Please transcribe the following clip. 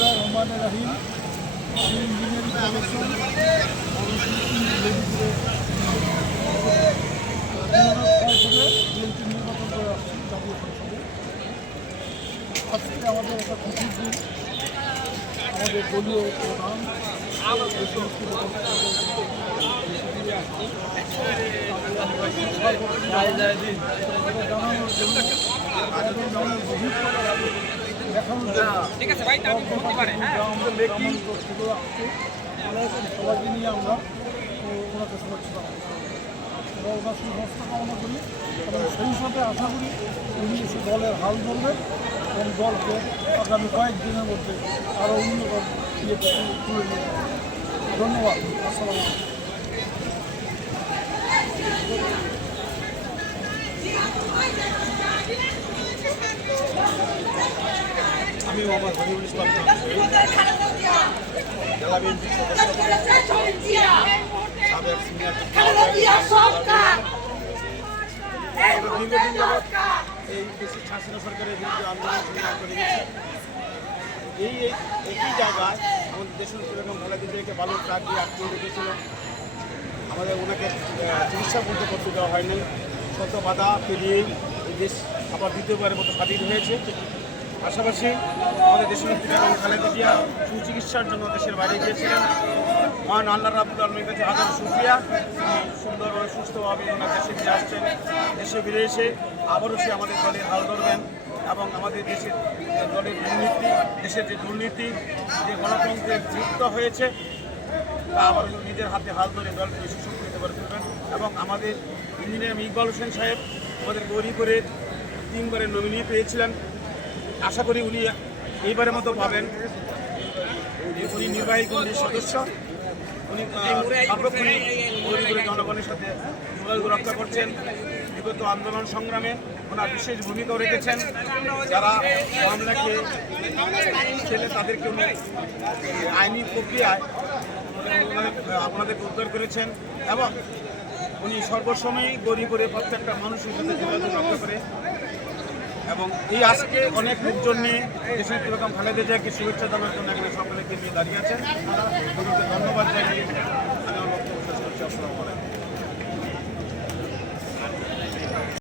রহমান রাহিম engineering BNP নির্বাচন করে। আসছি জাতীয় আমাদের দলীয় প্রধান ঠিক আছে, ভাই হ্যাঁ সবাইকে নিয়ে আমরা ওনাকে শুভেচ্ছা আমরা ওনার সুস্বাস্থ্য এবং সেই সাথে আশা করি উনি দলের হাল ধরবেন এবং দলকে আগামী কয়েকদিনের মধ্যে আরও উন্নত ইয়েতে তুলে নিয়ে ধন্যবাদ আসসালামু আমি মোহাম্মদ হরিউল ইসলাম এই শাসনা সরকারের বিরুদ্ধে আন্দোলন করে এই একই জায়গায় আমাদের দেশের সেরকম জিয়াকে বালুর ট্রাক দিয়ে আটকে রেখেছিল আমাদের ওনাকে চিকিৎসা করতে করতে দেওয়া হয়নি শত বাধা পেরিয়েই দেশ আবার দ্বিতীয়বারের মতো স্বাধীন হয়েছে পাশাপাশি আমাদের দেশের বেগম খালেদা জিয়া সুচিকিৎসার জন্য দেশের বাইরে গিয়েছিলেন। মহান আল্লাহ রাবুল আলমীর কাছে হাজার সুক্রিয়া সুন্দরভাবে সুস্থভাবে ওনার দেশে ফিরে আসছেন। দেশে ফিরে এসে আবারও সে আমাদের দলের হাল ধরবেন এবং আমাদের দেশের দলের দুর্নীতি, দেশের যে দুর্নীতি, যে গণতন্ত্রের যুক্ত হয়েছে, তা আবার নিজের হাতে হাল ধরে দলকে সুসংগঠিত করে তুলবেন এবং আমাদের ইঞ্জিনিয়ার ইকবাল হোসেন সাহেব আমাদের গৌরীপুরের তিনবারের নমিনি পেয়েছিলেন। আশা করি উনি এইবারের মতো পাবেন। উনি- নির্বাহী কমিটির সদস্য। উনি জনগণের সাথে যোগাযোগ রক্ষা করছেন। বিগত আন্দোলন সংগ্রামে ওনার বিশেষ ভূমিকাও রেখেছেন। যারা মামলাকে ছেলে তাদেরকে উনি আইনি প্রক্রিয়ায় আপনাদেরকে উদ্ধার করেছেন এবং উনি সর্বসময়ই গরিবরে প্রত্যেকটা মানুষের সাথে যোগাযোগ রক্ষা করে এবং এই আজকে অনেক লোকজন নিয়ে কৃষি এরকম খালেদা জিয়াকে শুভেচ্ছা জানার জন্য এখানে সকলে নিয়ে দাঁড়িয়ে আছেন। ধন্যবাদ জানিয়ে